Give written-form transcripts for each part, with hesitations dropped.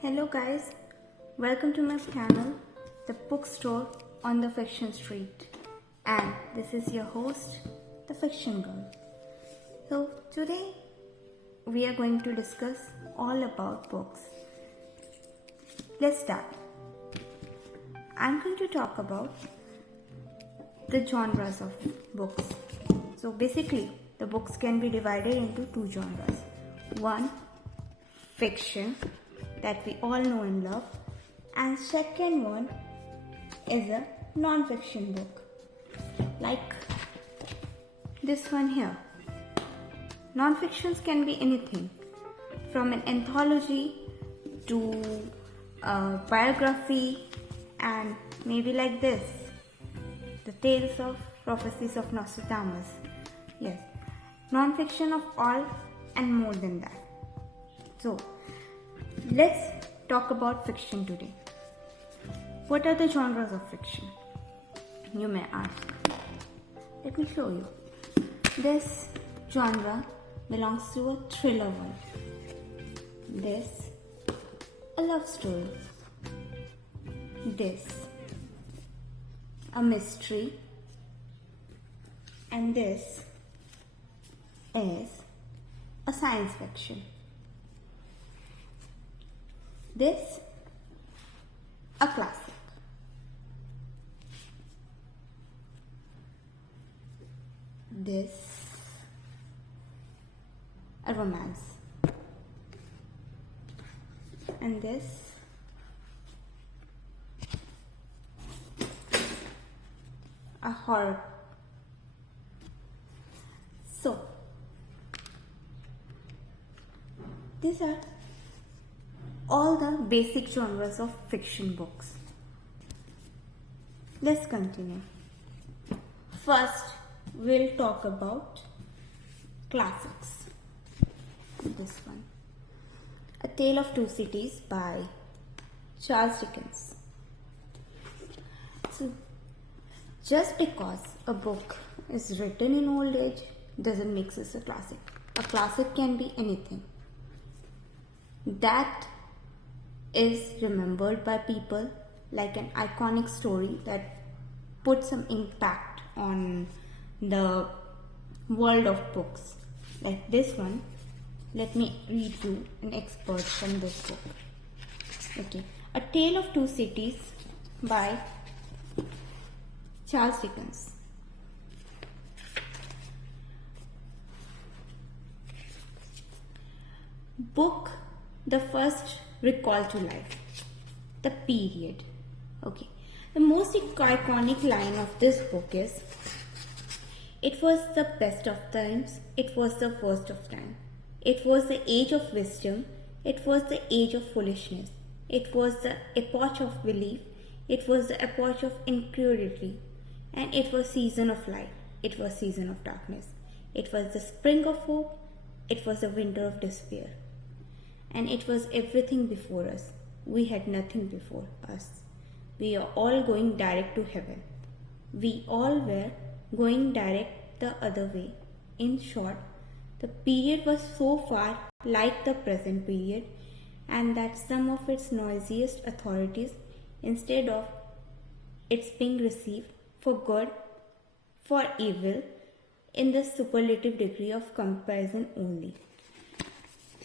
Hello guys, welcome to my channel, The Bookstore on the Fiction Street, and this is your host, the Fiction Girl. So today we are going to discuss all about books. Let's start. I'm going to talk about the genres of books. So basically the books can be divided into two genres. One, fiction, that we all know and love, and second one is a non-fiction book like this one here. Non-fictions can be anything from an anthology to a biography, and maybe like this, the tales of prophecies of Nostradamus. Yes, non-fiction of all and more than that. So let's talk about fiction today. What are the genres of fiction? You may ask. Let me show you. This genre belongs to a thriller one. This, a love story. This, a mystery. And this is a science fiction. This, a classic. This, a romance. And this, a horror. So, these are all the basic genres of fiction books. Let's continue. First, we'll talk about classics. This one, A Tale of Two Cities by Charles Dickens. So, just because a book is written in old age doesn't make it a classic. A classic can be anything that is remembered by people, like an iconic story that puts some impact on the world of books. Like this one, let me read you an excerpt from this book. Okay, A Tale of Two Cities by Charles Dickens. Book the first recall to life. The period. Okay. The most iconic line of this book is, "It was the best of times, it was the worst of time. It was the age of wisdom, it was the age of foolishness. It was the epoch of belief, it was the epoch of incredulity. And it was season of light, it was season of darkness. It was the spring of hope, it was the winter of despair. And it was everything before us. We had nothing before us. We are all going direct to heaven. We all were going direct the other way. In short, the period was so far like the present period, and that some of its noisiest authorities, instead of its being received for good, for evil, in the superlative degree of comparison only."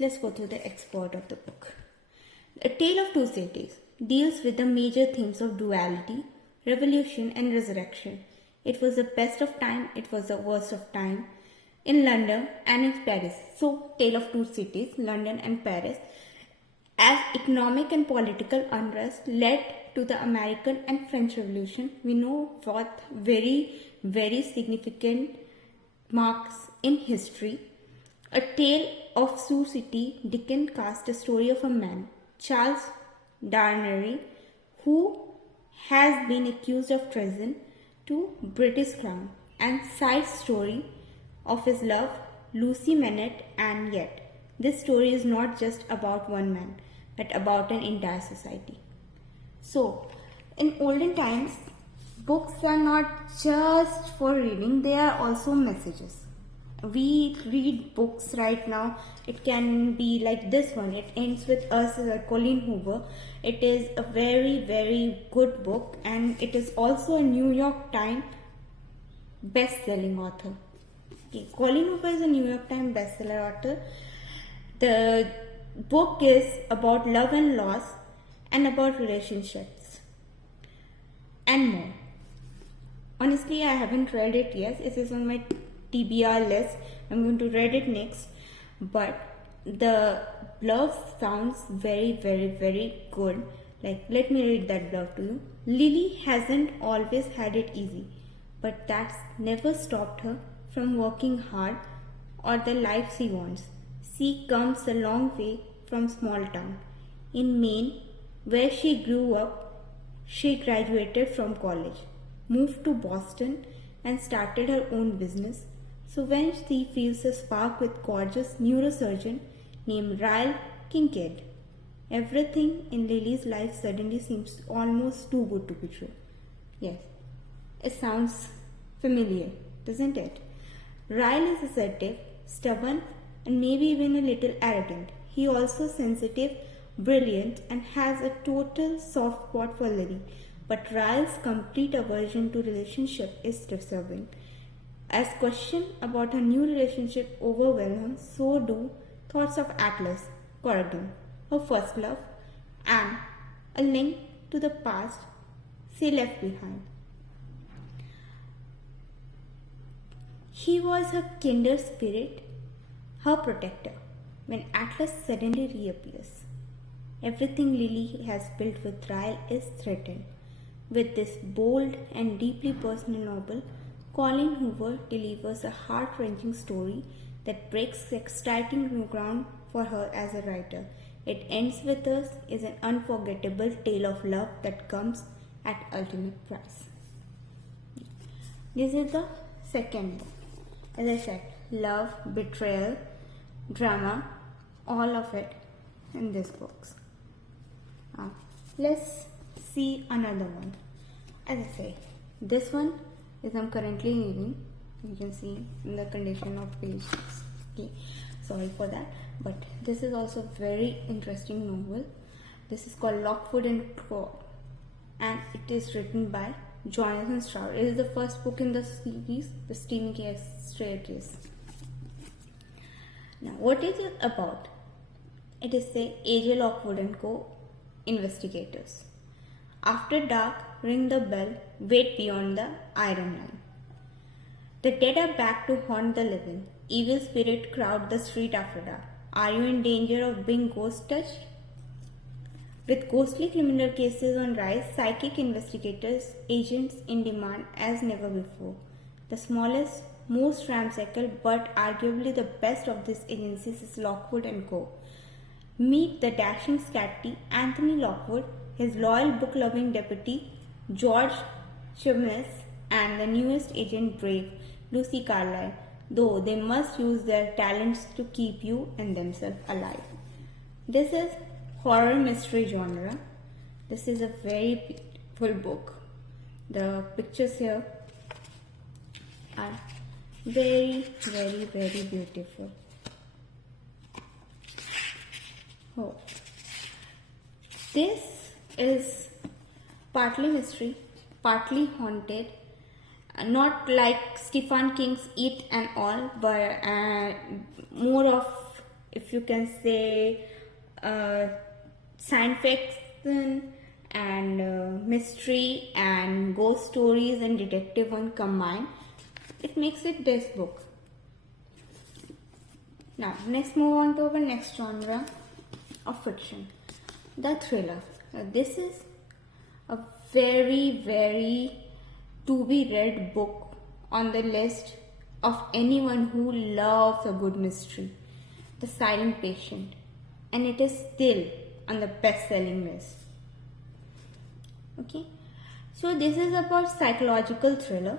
Let's go through the export of the book. A Tale of Two Cities deals with the major themes of duality, revolution and resurrection. It was the best of time, it was the worst of time, in London and in Paris. So, Tale of Two Cities, London and Paris, as economic and political unrest led to the American and French Revolution. We know what very significant marks in history. A Tale of Two Cities, Dickens cast a story of a man, Charles Darnley, who has been accused of treason to British crown, and side story of his love, Lucy Manet, and yet this story is not just about one man, but about an entire society. So, in olden times, books are not just for reading, they are also messages. we read books right now, it can be like this one. It ends with Us by Collen Hoover. It is a very, very good book, and it is also a New York Times best-selling author. Okay, Collen Hoover is a New York Times bestseller author. The book is about love and loss and about relationships and more. Honestly, I haven't read it yet. It is on my TBR list. I'm going to read it next. But the blurb sounds very, very, very good. Like, let me read that blurb to you. Lily hasn't always had it easy, but that's never stopped her from working hard or the life she wants. She comes a long way from small town. In Maine, where she grew up, she graduated from college, moved to Boston, and started her own business. So when she feels a spark with gorgeous neurosurgeon named Ryle Kincaid, everything in Lily's life suddenly seems almost too good to be true. Yes, it sounds familiar, doesn't it? Ryle is assertive, stubborn, and maybe even a little arrogant. He also sensitive, brilliant, and has a total soft spot for Lily. But Ryle's complete aversion to relationship is disturbing. As questions about her new relationship overwhelm her, so do thoughts of Atlas, Corrigan, her first love, and a link to the past she left behind. He was her kindred spirit, her protector. When Atlas suddenly reappears, everything Lily has built with Ryle is threatened. With this bold and deeply personal novel, Collen Hoover delivers a heart-wrenching story that breaks exciting new ground for her as a writer. It Ends With Us is an unforgettable tale of love that comes at ultimate price. This is the second book. As I said, love, betrayal, drama, all of it in this book. Let's see another one. As I say, this one is I'm currently reading. You can see in the condition of pages. Okay, sorry for that. But this is also a very interesting novel. This is called Lockwood and Co. And it is written by Jonathan Stroud. It is the first book in the series, the Stephen King series. Now, what is it about? It is the A.J. Lockwood and Co. investigators. After dark, ring the bell, wait beyond the iron line. The dead are back to haunt the living. Evil spirits crowd the street after dark. Are you in danger of being ghost touched? With ghostly criminal cases on rise, psychic investigators, agents in demand as never before. The smallest, most ramshackle, but arguably the best of these agencies is Lockwood and Co. Meet the dashing scatty Anthony Lockwood, his loyal book-loving deputy George Chibness, and the newest agent brave Lucy Carlyle, though they must use their talents to keep you and themselves alive. This is horror mystery genre. This is a very beautiful book. The pictures here are very, very, very beautiful. Oh. This is partly mystery, partly haunted, not like Stephen King's It and All, but more of, if you can say, science fiction and mystery and ghost stories and detective one combined. It makes it this book. Now, let's move on to our next genre of fiction, the thriller. This is a very, very to be read book on the list of anyone who loves a good mystery, The Silent Patient, and it is still on the best-selling list. Okay, so this is about psychological thriller.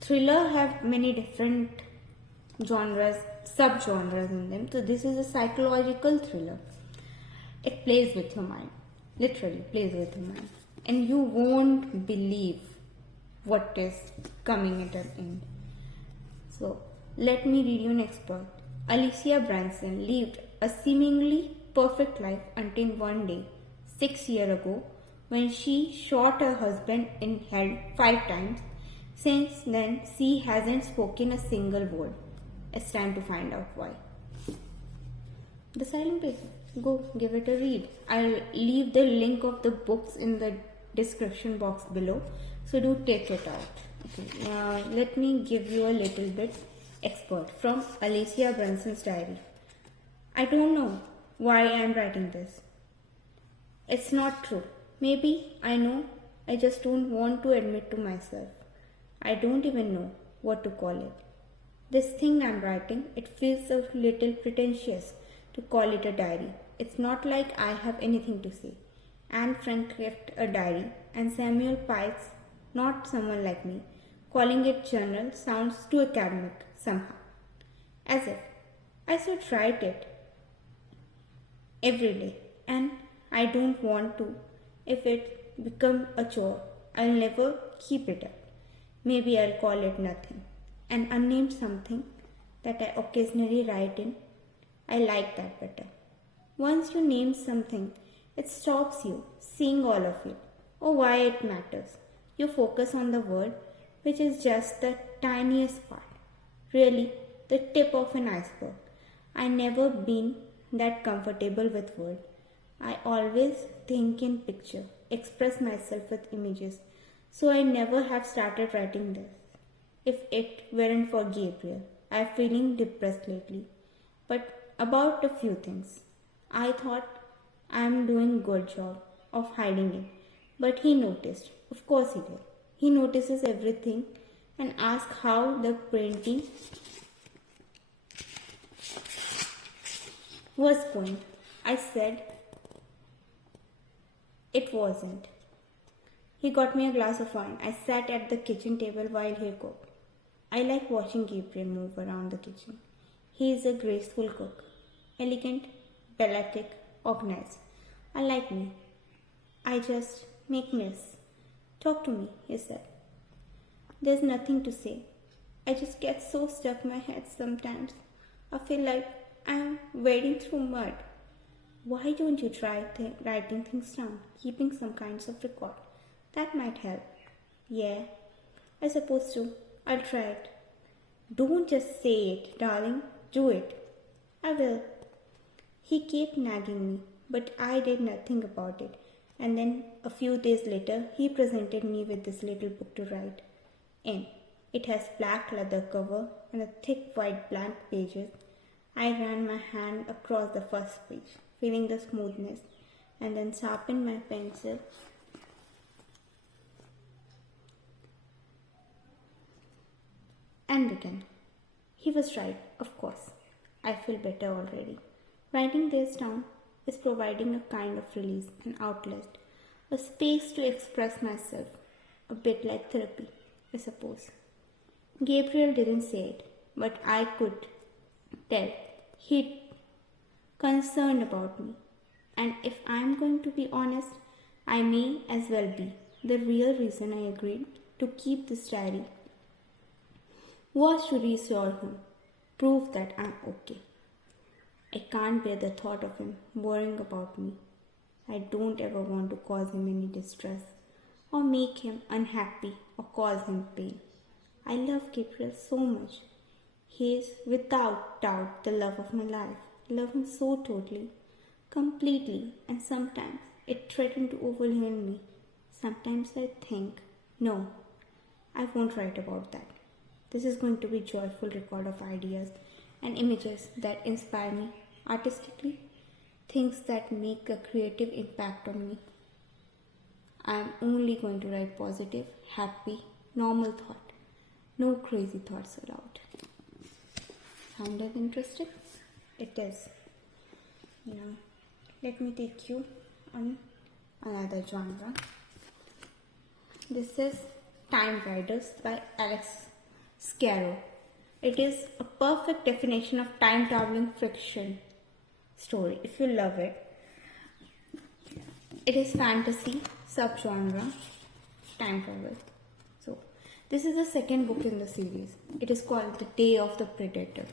Thriller have many different genres, sub-genres in them. So this is a psychological thriller. It plays with your mind, literally plays with your mind, and you won't believe what is coming at an end. So Let me read you an expert. Alicia Branson lived a seemingly perfect life until one day, 6 years ago, when she shot her husband in head 5 times. Since then, she hasn't spoken a single word. It's time to find out why. The Silent Page. Go give it a read. I'll leave the link of the books in the description box below, so do take it out. Okay, let me give you a little bit expert from Alicia Branson's diary. I don't know why I'm writing this. It's not true. Maybe I know, I just don't want to admit to myself. I don't even know what to call it. This thing I'm writing, it feels a little pretentious to call it a diary. It's not like I have anything to say. Anne Frank kept a diary, and Samuel Pye's not someone like me. Calling it journal sounds too academic somehow. As if I should write it every day, and I don't want to. If it become a chore, I'll never keep it up. Maybe I'll call it nothing, an unnamed something that I occasionally write in. I like that better. Once you name something, it stops you seeing all of it or why it matters. You focus on the word, which is just the tiniest part, really the tip of an iceberg. I never been that comfortable with words. I always think in picture, express myself with images, so I never have started writing this. If it weren't for Gabriel, I'm feeling depressed lately. But about a few things. I thought I'm doing good job of hiding it, but he noticed. Of course he did. He notices everything and asks how the painting was going. I said it wasn't. He got me a glass of wine. I sat at the kitchen table while he cooked. I like watching Gabriel move around the kitchen. He is a graceful cook. Elegant, balletic, organized. Unlike me. I just make mess. Talk to me, he said. There's nothing to say. I just get so stuck in my head sometimes. I feel like I'm wading through mud. Why don't you try writing things down, keeping some kinds of record? That might help. Yeah, I suppose so. I'll try it. Don't just say it, darling. Do it. I will. He kept nagging me, but I did nothing about it. And then a few days later, he presented me with this little book to write in. It has black leather cover and a thick white blank pages. I ran my hand across the first page, feeling the smoothness, and then sharpened my pencil and began. He was right, of course. I feel better already. Writing this down is providing a kind of release, an outlet, a space to express myself, a bit like therapy, I suppose. Gabriel didn't say it, but I could tell he'd concerned about me. And if I'm going to be honest, I may as well be. The real reason I agreed to keep this diary was to reassure him, prove that I'm okay. I can't bear the thought of him worrying about me. I don't ever want to cause him any distress, or make him unhappy, or cause him pain. I love Gabriel so much. He is without doubt the love of my life. I love him so totally, completely, and sometimes it threatened to overwhelm me. Sometimes I think, no, I won't write about that. This is going to be a joyful record of ideas and images that inspire me artistically, things that make a creative impact on me. I am only going to write positive, happy, normal thought. No crazy thoughts allowed. Sounded interesting? It is. Now, let me take you on another genre. This is Time Riders by Alex Scarrow. It is a perfect definition of time traveling fiction story, if you love it. It is fantasy, subgenre, time travel. So, This is the second book in the series. It is called The Day of the Predator.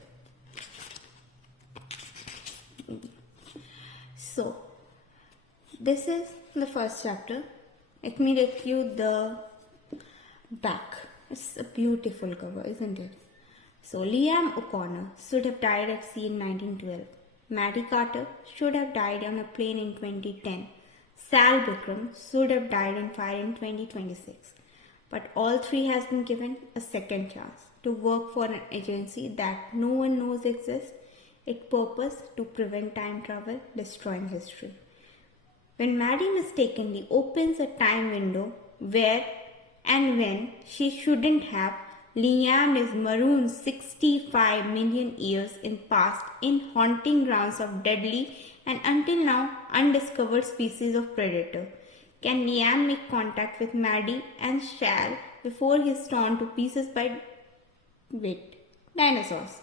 So, this is the first chapter. Let me read you the back. It's a beautiful cover, isn't it? So, Liam O'Connor should have died at sea in 1912. Maddie Carter should have died on a plane in 2010. Sal Bikram should have died on fire in 2026. But all three has been given a second chance to work for an agency that no one knows exists. Its purpose to prevent time travel, destroying history. When Maddie mistakenly opens a time window where and when she shouldn't have, Leanne is marooned 65 million years in past in haunting grounds of deadly and until now undiscovered species of predator. Can Liam make contact with Maddie and Shal before he's torn to pieces by dinosaurs?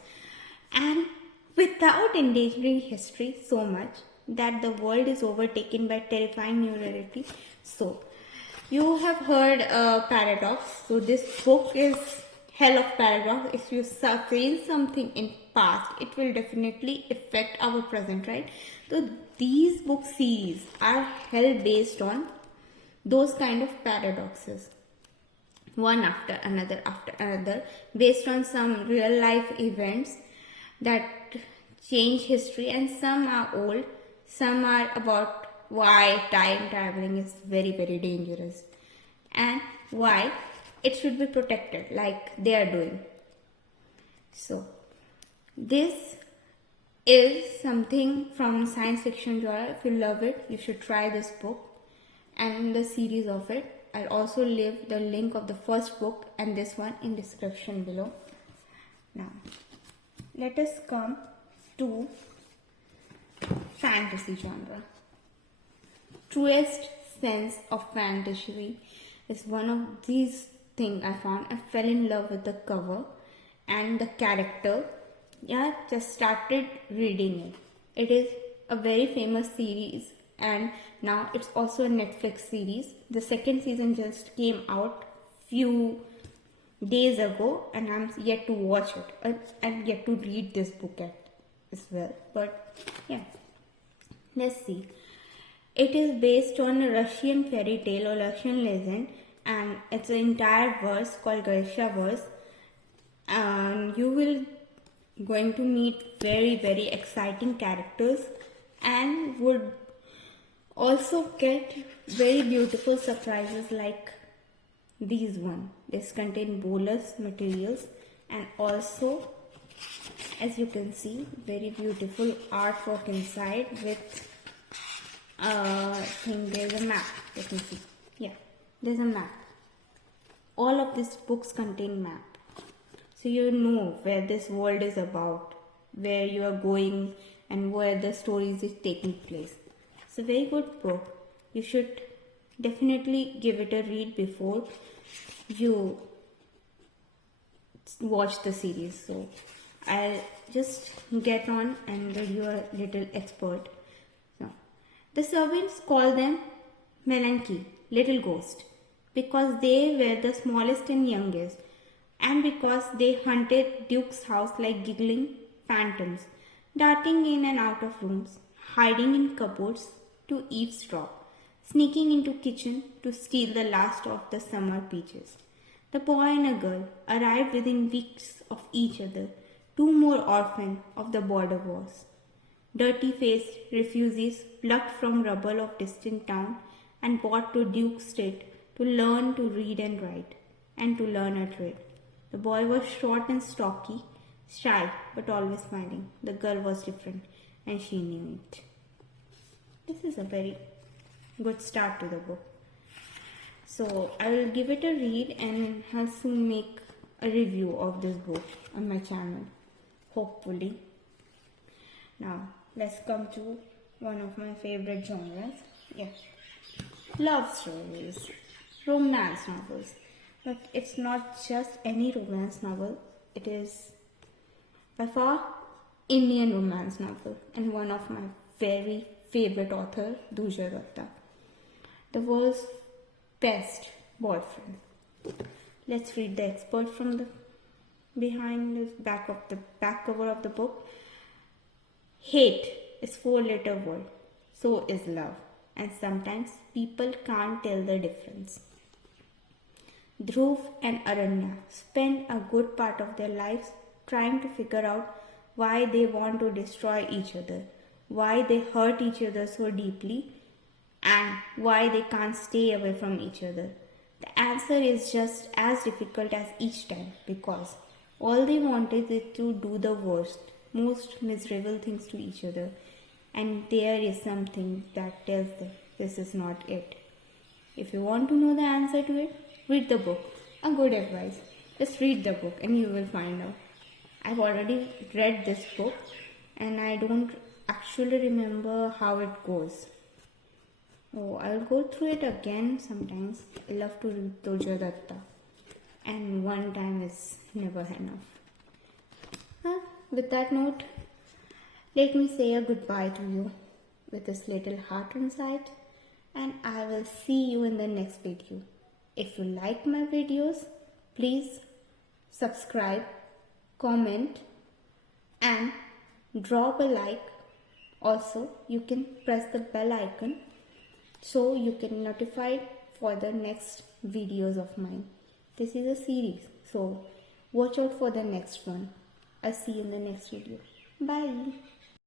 And without endangering history so much that the world is overtaken by terrifying new reality. So, you have heard a paradox. So, this book is hell of paradox. If you feel something in past, it will definitely affect our present, right? So, these book series are hell based on those kind of paradoxes, one after another, based on some real life events that change history, and some are old, some are about why time traveling is very, very dangerous and why it should be protected like they are doing. So, this is something from science fiction genre. If you love it, you should try this book and the series of it. I'll also leave the link of the first book and this one in description below. Now, let us come to fantasy genre. Truest sense of fantasy is one of these things I found. I fell in love with the cover and the character. Yeah, just started reading it. It is a very famous series and now it's also a Netflix series. The second season just came out few days ago and I'm yet to watch it. I'm yet to read this book as well. But yeah, let's see. It is based on a Russian fairy tale or Russian legend and it's an entire verse called Garisha verse. And you will going to meet very, very exciting characters and would also get very beautiful surprises like these one. This contain bonus materials and also, as you can see, very beautiful artwork inside with I think there's a map. Let me see. Yeah, there's a map. All of these books contain map. So you know where this world is about, where you are going and where the stories is taking place. It's a very good book. You should definitely give it a read before you watch the series. So I'll just get on and read you a little expert. So, the servants call them Melancholy, little ghost, because they were the smallest and youngest, and because they hunted Duke's house like giggling phantoms, darting in and out of rooms, hiding in cupboards to eavesdrop, sneaking into kitchen to steal the last of the summer peaches. The boy and a girl arrived within weeks of each other, two more orphans of the border wars. Dirty-faced refugees plucked from rubble of distant town and brought to Duke Street to learn to read and write, and to learn a trade. The boy was short and stocky, shy but always smiling. The girl was different and she knew it. This is a very good start to the book. So I will give it a read and I'll soon make a review of this book on my channel, hopefully. Now let's come to one of my favorite genres. Yes, love stories, romance novels. But it's not just any romance novel. It is by far Indian romance novel and one of my very favorite author, Durjoy. The world's best boyfriend. Let's read the expert from the behind the back cover of the book. Hate is 4-letter word. So is love. And sometimes people can't tell the difference. Dhruv and Aranya spend a good part of their lives trying to figure out why they want to destroy each other, why they hurt each other so deeply, and why they can't stay away from each other. The answer is just as difficult as each time because all they wanted is to do the worst, most miserable things to each other, and there is something that tells them this is not it. If you want to know the answer to it, read the book. A good advice. Just read the book and you will find out. I've already read this book and I don't actually remember how it goes. Oh, I'll go through it again sometimes. I love to read Durjoy Datta. And one time is never enough. With that note, let me say a goodbye to you with this little heart inside. And I will see you in the next video. If you like my videos, please subscribe, comment and drop a like. Also, you can press the bell icon so you can notified for the next videos of mine. This is a series, so watch out for the next one. I'll see you in the next video. Bye.